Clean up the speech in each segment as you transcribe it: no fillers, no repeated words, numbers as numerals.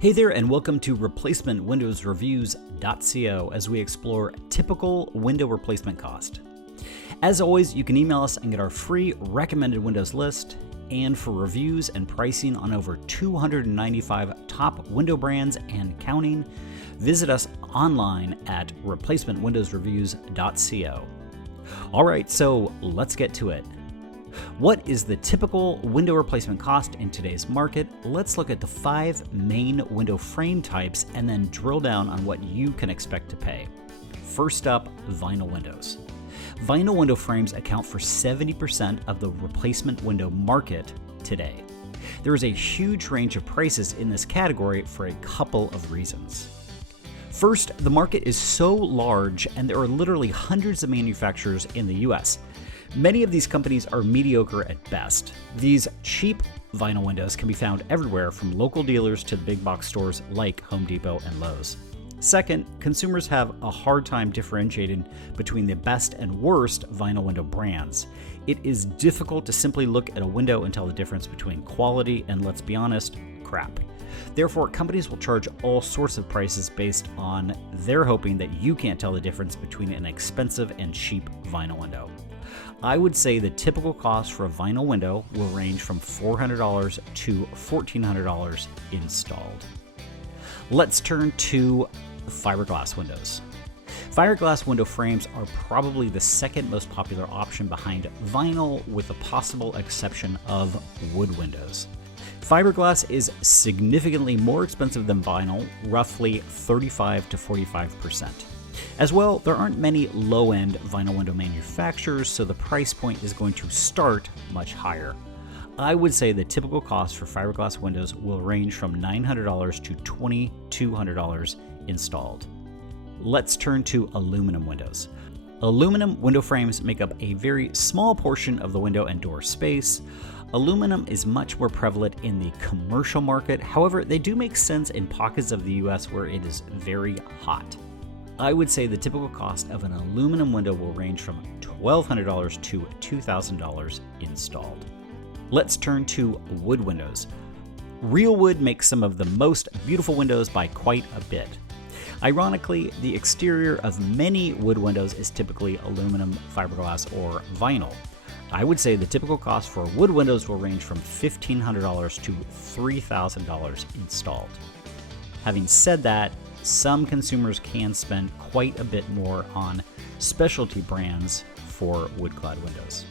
Hey there, and welcome to replacementwindowsreviews.co as we explore typical window replacement cost. As always, you can email us and get our free recommended windows list. And for reviews and pricing on over 295 top window brands and counting, visit us online at replacementwindowsreviews.co. All right, so let's get to it. What is the typical window replacement cost in today's market? Let's look at the 5 main window frame types and then drill down on what you can expect to pay. First up, vinyl windows. Vinyl window frames account for 70% of the replacement window market today. There is a huge range of prices in this category for a couple of reasons. First, the market is so large and there are literally hundreds of manufacturers in the US. Many of these companies are mediocre at best. These cheap vinyl windows can be found everywhere from local dealers to the big box stores like Home Depot and Lowe's. Second, consumers have a hard time differentiating between the best and worst vinyl window brands. It is difficult to simply look at a window and tell the difference between quality and, let's be honest, crap. Therefore, companies will charge all sorts of prices based on their hoping that you can't tell the difference between an expensive and cheap vinyl window. I would say the typical cost for a vinyl window will range from $400 to $1,400 installed. Let's turn to fiberglass windows. Fiberglass window frames are probably the second most popular option behind vinyl, with the possible exception of wood windows. Fiberglass is significantly more expensive than vinyl, roughly 35 to 45%. As well, there aren't many low-end vinyl window manufacturers, so the price point is going to start much higher. I would say the typical cost for fiberglass windows will range from $900 to $2,200 installed. Let's turn to aluminum windows. Aluminum window frames make up a very small portion of the window and door space. Aluminum is much more prevalent in the commercial market. However, they do make sense in pockets of the US where it is very hot. I would say the typical cost of an aluminum window will range from $1,200 to $2,000 installed. Let's turn to wood windows. Real wood makes some of the most beautiful windows by quite a bit. Ironically, the exterior of many wood windows is typically aluminum, fiberglass, or vinyl. I would say the typical cost for wood windows will range from $1,500 to $3,000 installed. Having said that, some consumers can spend quite a bit more on specialty brands for wood-clad windows.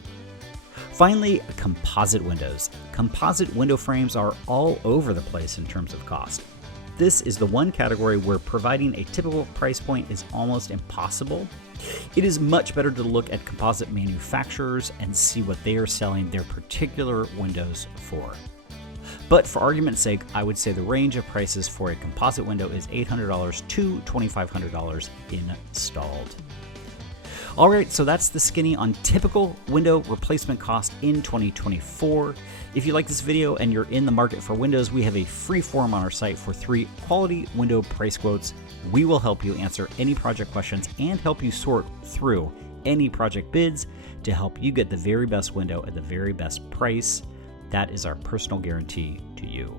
Finally, composite windows. Composite window frames are all over the place in terms of cost. This is the one category where providing a typical price point is almost impossible. It is much better to look at composite manufacturers and see what they are selling their particular windows for. But for argument's sake, I would say the range of prices for a composite window is $800 to $2,500 installed. All right, so that's the skinny on typical window replacement cost in 2024. If you like this video and you're in the market for windows, we have a free forum on our site for 3 quality window price quotes. We will help you answer any project questions and help you sort through any project bids to help you get the very best window at the very best price. That is our personal guarantee to you.